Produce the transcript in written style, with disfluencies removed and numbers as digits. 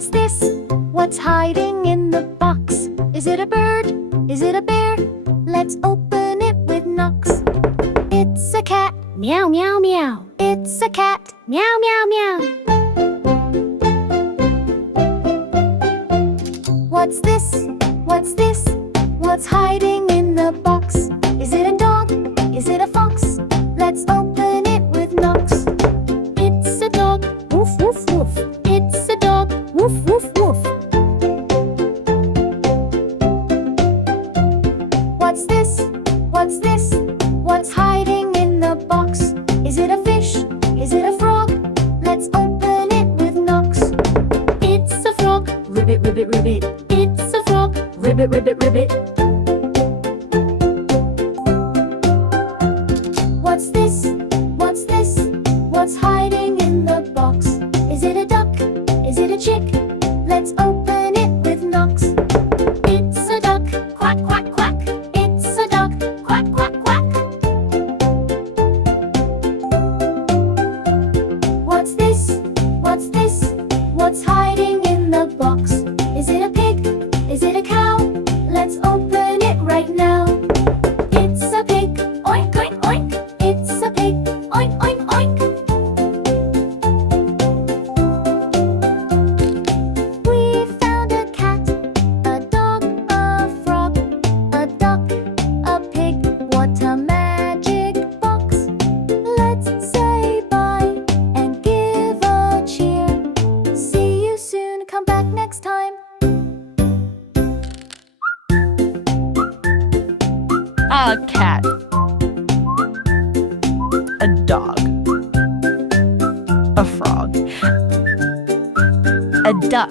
What's this? What's hiding in the box? Is it a bird? Is it a bear? Let's open it with knocks. It's a cat. Meow, meow, meow. It's a cat. Meow, meow, meow. What's this? What's this? What's hiding in the box? Is it a dog? Is it a fox? Let's open it with knocks. It's a dog. Woof, woof, woof. It's a dog. Woof, woof, woof. What's this? What's this? What's hiding in the box? Is it a fish? Is it a frog? Let's open it with knocks. It's a frog. Ribbit, ribbit, ribbit. It's a frog. Ribbit, ribbit, ribbit. What's this? What's this? What's hiding in the box? Is it a duck? Is it a chick? Let's open it with knocks. It's a duck. Quack, quack, quack. It's a duck. Quack, quack, quack. What's this? What's this? What's hiding in the box? Is it a pig? Is it a cow? Let's open it right now. It's a pig. Oink, oink, oink. It's a pig. Oink, oink, oink. We found a cat, a dog, a frog, a duck, a pig. What a magic box. Let's say bye and give a cheer. See you soon. Come back next time. A cat, a dog, a frog, a duck,